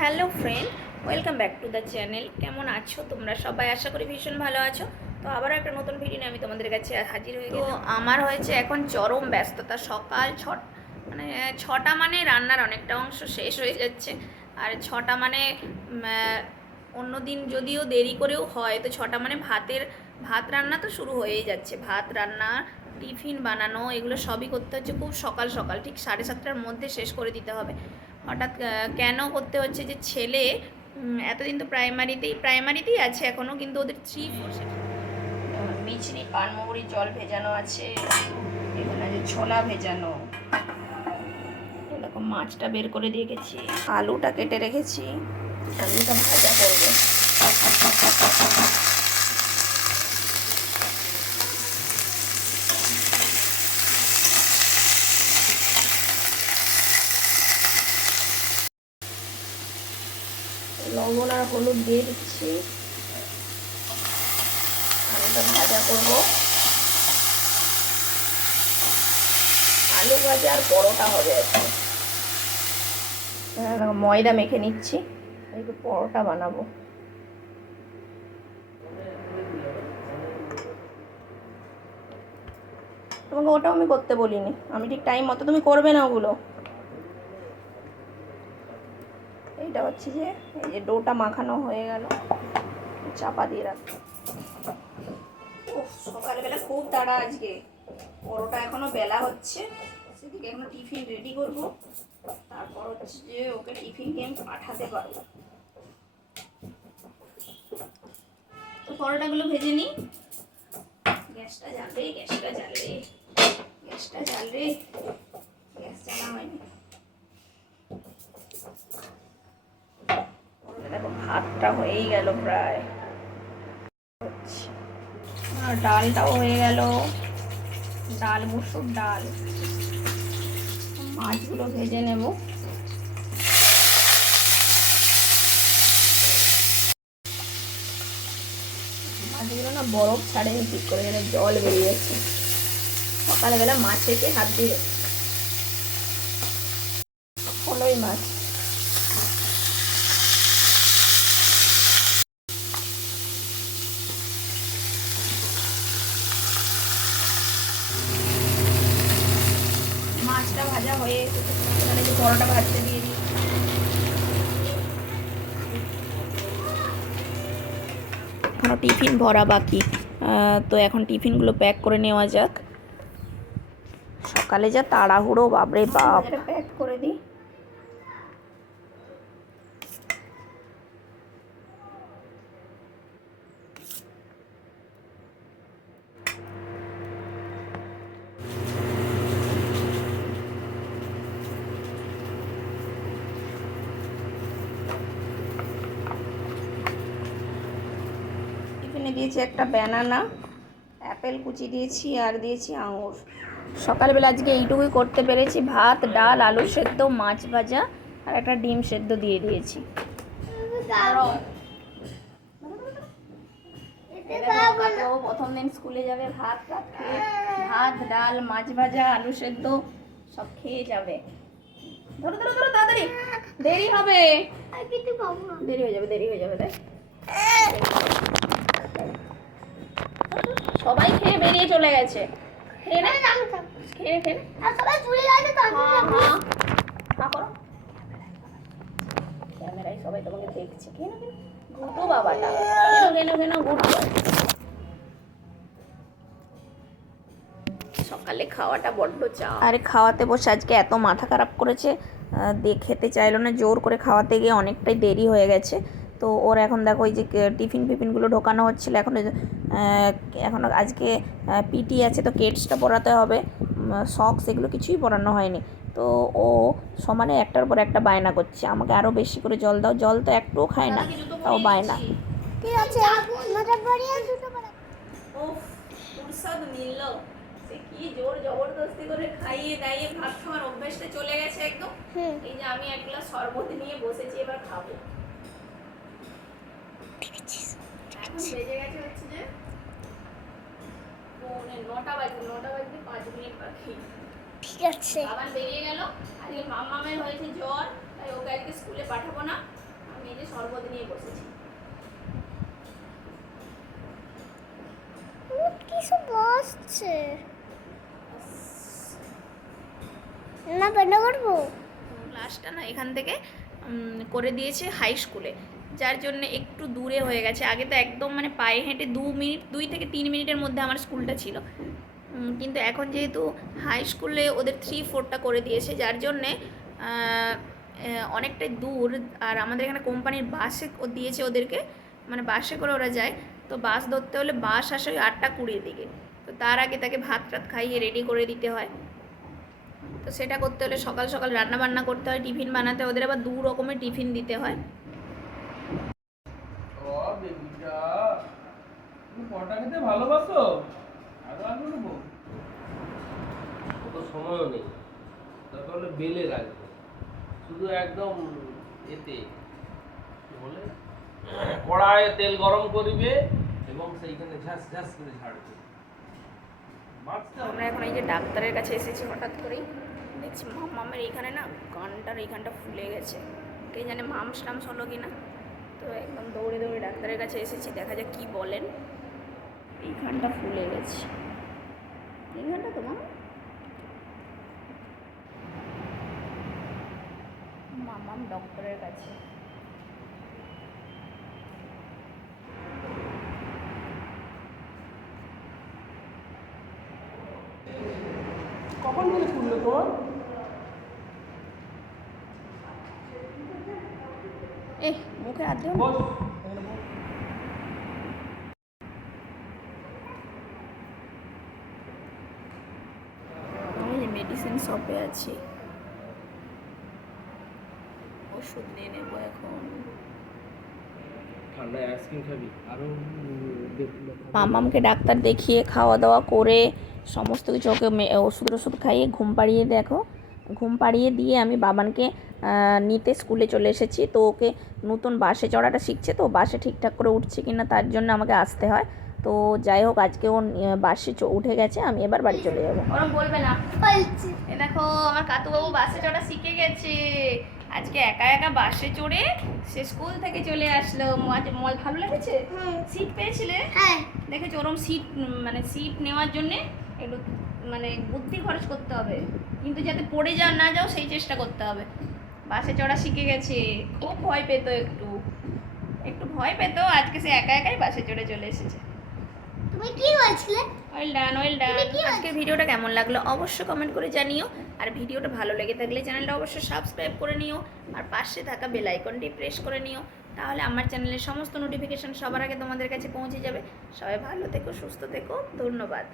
Hello friend welcome back to the channel. কেমন আছো তোমরা? সবাই আশা করি ভীষণ ভালো আছো। তো আবারও একটা নতুন ভিডিও নিয়ে আমি তোমাদের কাছে হাজির হয়ে গেলাম। তো আমার হয়েছে এখন চরম ব্যস্ততা। সকাল ছ মানে ছটা মানে রান্নার অনেকটা অংশ শেষ হয়ে যাচ্ছে। আর ছটা মানে অন্য দিন যদিও দেরি করেও হয় তো ছটা মানে ভাতের ভাত রান্না তো শুরু হয়েই যাচ্ছে। ভাত রান্না টিফিন বানানো এগুলো সবই করতে হচ্ছে। খুব সকাল সকাল ঠিক সাড়ে সাতটার মধ্যে শেষ করে দিতে হবে। কেন করতে হচ্ছে যে ছেলে এতদিন তো প্রাইমারিতেই প্রাইমারিতেই আছে এখনও কিন্তু ওদের থ্রি ফোর মিছরি পানমৌরি জল ভেজানো আছে, এখানে আছে ছোলা ভেজানো, এরকম মাছটা বের করে দিয়ে গেছি, আলুটা কেটে রেখেছি, আলুটা ভাজা করব। লবণ আর হলুদ দিয়ে দিচ্ছি। আলুটা ভাজা করব। আলু ভাজা আর পরোটা হবে হ্যাঁ, ময়দা মেখে নিচ্ছি। একটু পরোটা বানাবো। তোমাকে ওটাও আমি করতে বলিনি। আমি ঠিক টাইম মতো তুমি করবে না ওগুলো। এইটা হচ্ছে যে এই যে ডোটা মাখানো হয়ে গেল। চাপা দিয়ে রাখব। সকালবেলা খুব তাড়া আজকে। পরোটা এখনও বেলা হচ্ছে। সেদিকে এখনও টিফিন রেডি করব। তারপর হচ্ছে যে ওকে টিফিন গেম পাঠাতে পারব। তো পরোটাগুলো ভেজে নিই। গ্যাসটা জ্বালবে গ্যাসটা জ্বালবে গ্যাসটা জ্বালবে ভাতটা হয়েই গেল প্রায়। আর ডালটাও হয়ে গেল। ডাল, মুসুর ডাল। মাছগুলো ভেজে নেব। মাছগুলো না বরফ ছাড়েনি ঠিক করে জল বেরিয়েছে সকালবেলা মাছ থেকে হাত দিয়ে কলই মাছ মাছটা ভাজা হয়ে এসেছে এখানে যে পরোটা ভাজতে দিয়ে দিই। এখনও টিফিন ভরা বাকি। তো এখন টিফিনগুলো প্যাক করে নেওয়া যাক। সকালে যা তাড়াহুড়ো বাপরে বাপ। প্যাক করে দিই। টিফিনে দিয়েছি একটা ব্যানানা অ্যাপেল কুচি দিয়েছি আর দিয়েছি আঙুর। সকালবেলা আজকে এইটুকুই করতে পেরেছি ভাত ডাল আলু সেদ্ধ মাছ ভাজা আর একটা ডিম সেদ্ধ দিয়ে দিয়েছি। প্রথম দিন স্কুলে যাবে ভাত টাত খেয়ে ভাত ডাল মাছ ভাজা আলু সেদ্ধ সব খেয়ে যাবে। ধরো ধরো ধরো তাড়াতাড়ি। দেরি হবে। দেরি হয়ে যাবে দেরি হয়ে যাবে দেখ। সবাই খেয়ে বেরিয়ে চলে গেছে। খেয়ে নে। খেয়ে নে, খেয়ে নে। হ্যাঁ হ্যাঁ। হ্যাঁ করো। ক্যামেরায় সবাই তোমাকে দেখছে। খেয়ে না বাবাটা। কেন কেন কেন সকালে খাওয়াটা বড্ড চা আরে খাওয়াতে বসে আজকে এত মাথা খারাপ করেছে আহ, দিয়ে খেতে চাইলো না জোর করে খাওয়াতে গিয়ে অনেকটাই দেরি হয়ে গেছে। তো ওর এখন দেখো ওই যে টিফিন ফিফিনগুলো ঢোকানো হচ্ছিল। এখন এখন আজকে পিটি আছে তো কেটসটা পরাতে হবে। সক্স এগুলো কিছুই পরানো হয়নি। তো ও সমানে একটার পর একটা বায়না করছে। আমাকে আরও বেশি করে জল দাও। জল তো একটুও খায় না তাও বায়না। উফ ফুরসত মিলল সে কি জোর জবরদস্তি করে খাইয়ে দাইয়ে ভাত খাওয়ার অভ্যাসটা চলে গেছে একদম। এই যে আমি এক গ্লাস শরবত নিয়ে বসেছি এবার খাব এখন বেজে গেছে হচ্ছে যে পৌনে নটা বাজে নটা বাজতে পাঁচ মিনিট বাকি। ঠিক আছে। বাবার বেরিয়ে গেল। আজকে মামামের হয়েছে জ্বর তাই ওকে আজকে স্কুলে পাঠাবো না। এই যে শরবত নিয়ে বসেছি। কিছু বসছে। না বন্ধ করব? ক্লাসটা না এখান থেকে করে দিয়েছে হাই স্কুলে। যার জন্য একটু দূরে হয়ে গেছে। আগে তো একদম মানে পায়ে হেঁটে দু মিনিট, দুই থেকে তিন মিনিটের মধ্যে আমার স্কুলটা ছিল। কিন্তু এখন যেহেতু হাই স্কুলে ওদের থ্রি ফোরটা করে দিয়েছে, যার জন্যে অনেকটাই দূর। আর আমাদের এখানে কোম্পানির বাসে দিয়েছে ওদেরকে মানে বাসে করে ওরা যায়। তো বাস ধরতে হলে বাস আসে ওই আটটা কুড়ির দিকে। তো তার আগে তাকে ভাত টাত খাইয়ে রেডি করে দিতে হয়। তো সেটা করতে হলে সকাল সকাল রান্না বান্না করতে হয়, টিফিন বানাতে ওদের আবার দু রকমের টিফিন দিতে হয়। বেবিটা তুমি পরোটা খেতে ভালোবাসো? আরও আলু নেব। অত সময়ও নেই। হলে বেলে রাখবে। শুধু একদম এতে বলে? কড়াইয়ে তেল গরম করিবে এবং সেইখানে ঝাস ঝাস করে ছাড়বে আমরা এখন এই যে ডাক্তারের কাছে এসেছি হঠাৎ করেই। দেখছি মাম মামের এইখানে না কানটার এইখানটা ফুলে গেছে। কে জানে মামস টামস হলো কি না তো একদম দৌড়ে দৌড়ে ডাক্তারের কাছে এসেছি, দেখা যাক কি বলেন। এইখানটা ফুলে গেছে। এইখানটা তো মাম মামাম ডক্টরের কাছে। কখন থেকে ফুললো তোমার এ আমি মেডিসিন শপে আছি। ওষুধ নিয়ে নেব এখন। ঠান্ডায় আইসক্রিম খাবি? আরও মামামকে ডাক্তার দেখিয়ে খাওয়া দাওয়া করে সমস্ত কিছু ওকে ওষুধ ওষুধ খাইয়ে ঘুম পাড়িয়ে দেখো। ঘুম পাড়িয়ে দিয়ে আমি বাবানকে নিতে স্কুলে চলে এসেছি। তো ওকে নতুন বাসে চড়াটা শিখছে তো বাসে ঠিকঠাক করে উঠছে কি না তার জন্য আমাকে আসতে হয়। তো যাই হোক আজকে ও বাসে চ- উঠে গেছে আমি এবার বাড়ি চলে যাব। ওরম বলবে না বলছি। এ দেখো আমার কাতুবাবু বাসে চড়া শিখে গেছে। আজকে একা একা বাসে চড়ে সে স্কুল থেকে চলে আসলো। মজ মল ভালো লেগেছে? সিট পেয়েছিলে? হ্যাঁ। দেখেছ ওরম সিট মানে সিট নেওয়ার জন্যে একটু মানে বুদ্ধি খরচ করতে হবে। কিন্তু যাতে পড়ে যাও না যাও সেই চেষ্টা করতে হবে। বাসে চড়া শিখে গেছে খুব ভয় পেত একটু। একটু ভয় পেত আজকে সে একা একাই বাসে চড়ে চলে এসেছে। তুমি কি বলছিলে? ওয়েল ডান ওয়েল ডান তুমি কি আজকের ভিডিওটা কেমন লাগল অবশ্যই কমেন্ট করে জানিও। আর ভিডিওটা ভালো লেগে থাকলে চ্যানেলটা অবশ্যই সাবস্ক্রাইব করে নিও। আর পাশে থাকা বেল আইকনটি প্রেস করে নিও। তাহলে আমার চ্যানেলের সমস্ত নোটিফিকেশন সবার আগে তোমাদের কাছে পৌঁছে যাবে। সবাই ভালো থেকো সুস্থ থেকো। ধন্যবাদ।